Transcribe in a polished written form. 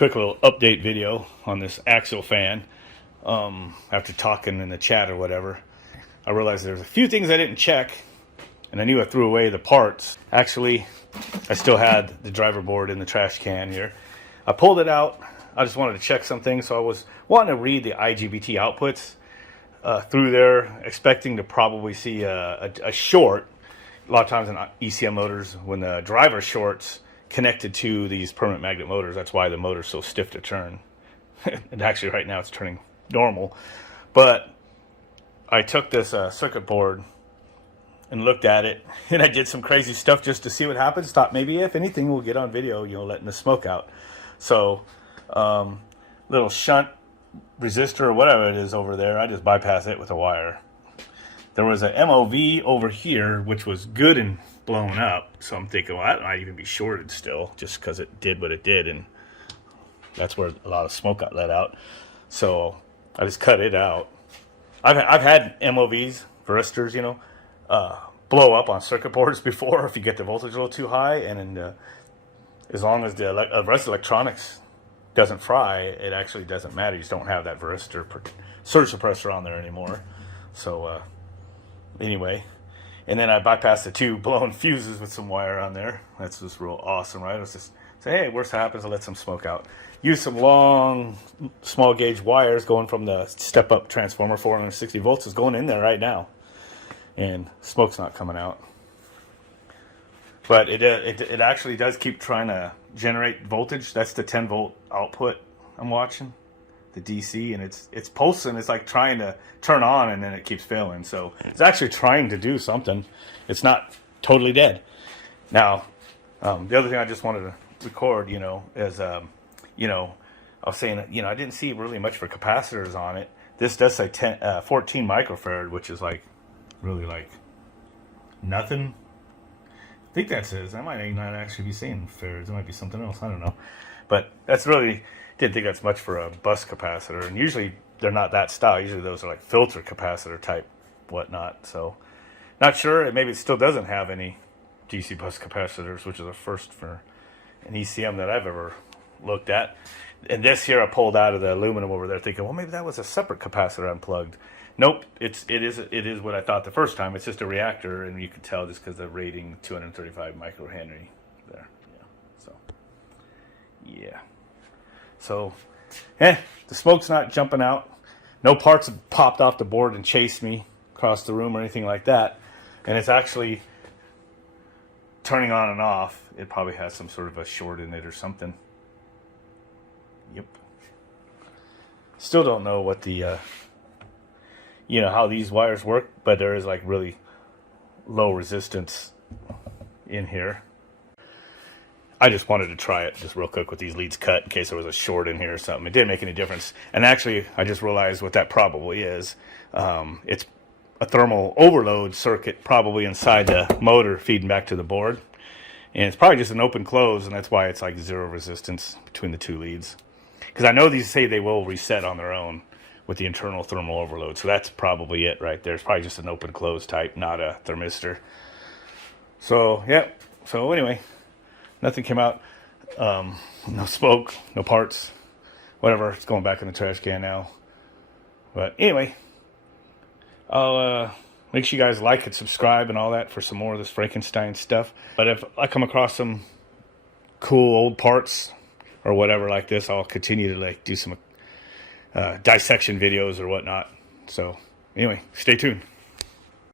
quick little update video on this Axial fan. After talking in the chat or whatever, I realized there's a few things I didn't check, and I knew I threw away the parts. Actually, I still had the driver board in the trash can here. I pulled it out. I just wanted to check something, so I was wanting to read the IGBT outputs through there, expecting to probably see a short. A lot of times in ECM motors, when the driver shorts connected to these permanent magnet motors, that's why the motor's so stiff to turn. And actually right now it's turning normal. But I took this circuit board and looked at it, and I did some crazy stuff just to see what happens. Thought maybe if anything we'll get on video, you know, letting the smoke out. So little shunt resistor or whatever it is over there, I just bypass it with a wire. There was a MOV over here which was good and blown up, so I'm thinking, well, that might even be shorted still, just because it did what it did, and that's where a lot of smoke got let out. So I just cut it out. I've had MOVs, varistors, you know, blow up on circuit boards before if you get the voltage a little too high, and as long as the rest of electronics doesn't fry, it actually doesn't matter. You just don't have that varistor surge suppressor on there anymore. So anyway, and then I bypassed the two blown fuses with some wire on there. That's just real awesome, right? Let's just say, hey, worst happens, I'll let some smoke out. Use some long, small gauge wires going from the step-up transformer, 460 volts, is going in there right now. And smoke's not coming out. But it actually does keep trying to generate voltage. That's the 10 volt output I'm watching, the DC, and it's pulsing. It's like trying to turn on, and then it keeps failing. So it's actually trying to do something. It's not totally dead. Now, the other thing I just wanted to record, you know, is you know, I was saying, you know, I didn't see really much for capacitors on it. This does say 14 microfarad, which is like really like nothing. I think that says, I might not actually be saying farads. It might be something else. I don't know. But that's really, didn't think that's much for a bus capacitor. And usually they're not that style. Usually those are like filter capacitor type whatnot. So not sure. Maybe it still doesn't have any DC bus capacitors, which is a first for an ECM that I've ever looked at. And this here I pulled out of the aluminum over there thinking, well, maybe that was a separate capacitor unplugged. Nope, it is what I thought the first time. It's just a reactor, and you can tell just because the rating 235 microhenry there. Yeah. So the smoke's not jumping out. No parts have popped off the board and chased me across the room or anything like that. And it's actually turning on and off. It probably has some sort of a short in it or something. Yep. Still don't know what the you know, how these wires work, but there is like really low resistance in here. I just wanted to try it just real quick with these leads cut in case there was a short in here or something. It didn't make any difference. And actually, I just realized what that probably is. It's a thermal overload circuit probably inside the motor feeding back to the board. And it's probably just an open close, and that's why it's like zero resistance between the two leads. Because I know these say they will reset on their own with the internal thermal overload. So that's probably it right there. It's probably just an open close type, not a thermistor. So, yeah. So anyway, nothing came out. No smoke, no parts, whatever. It's going back in the trash can now. But anyway, I'll make sure you guys like and subscribe and all that for some more of this Frankenstein stuff. But if I come across some cool old parts or whatever like this, I'll continue to like do some dissection videos or whatnot. So anyway, stay tuned.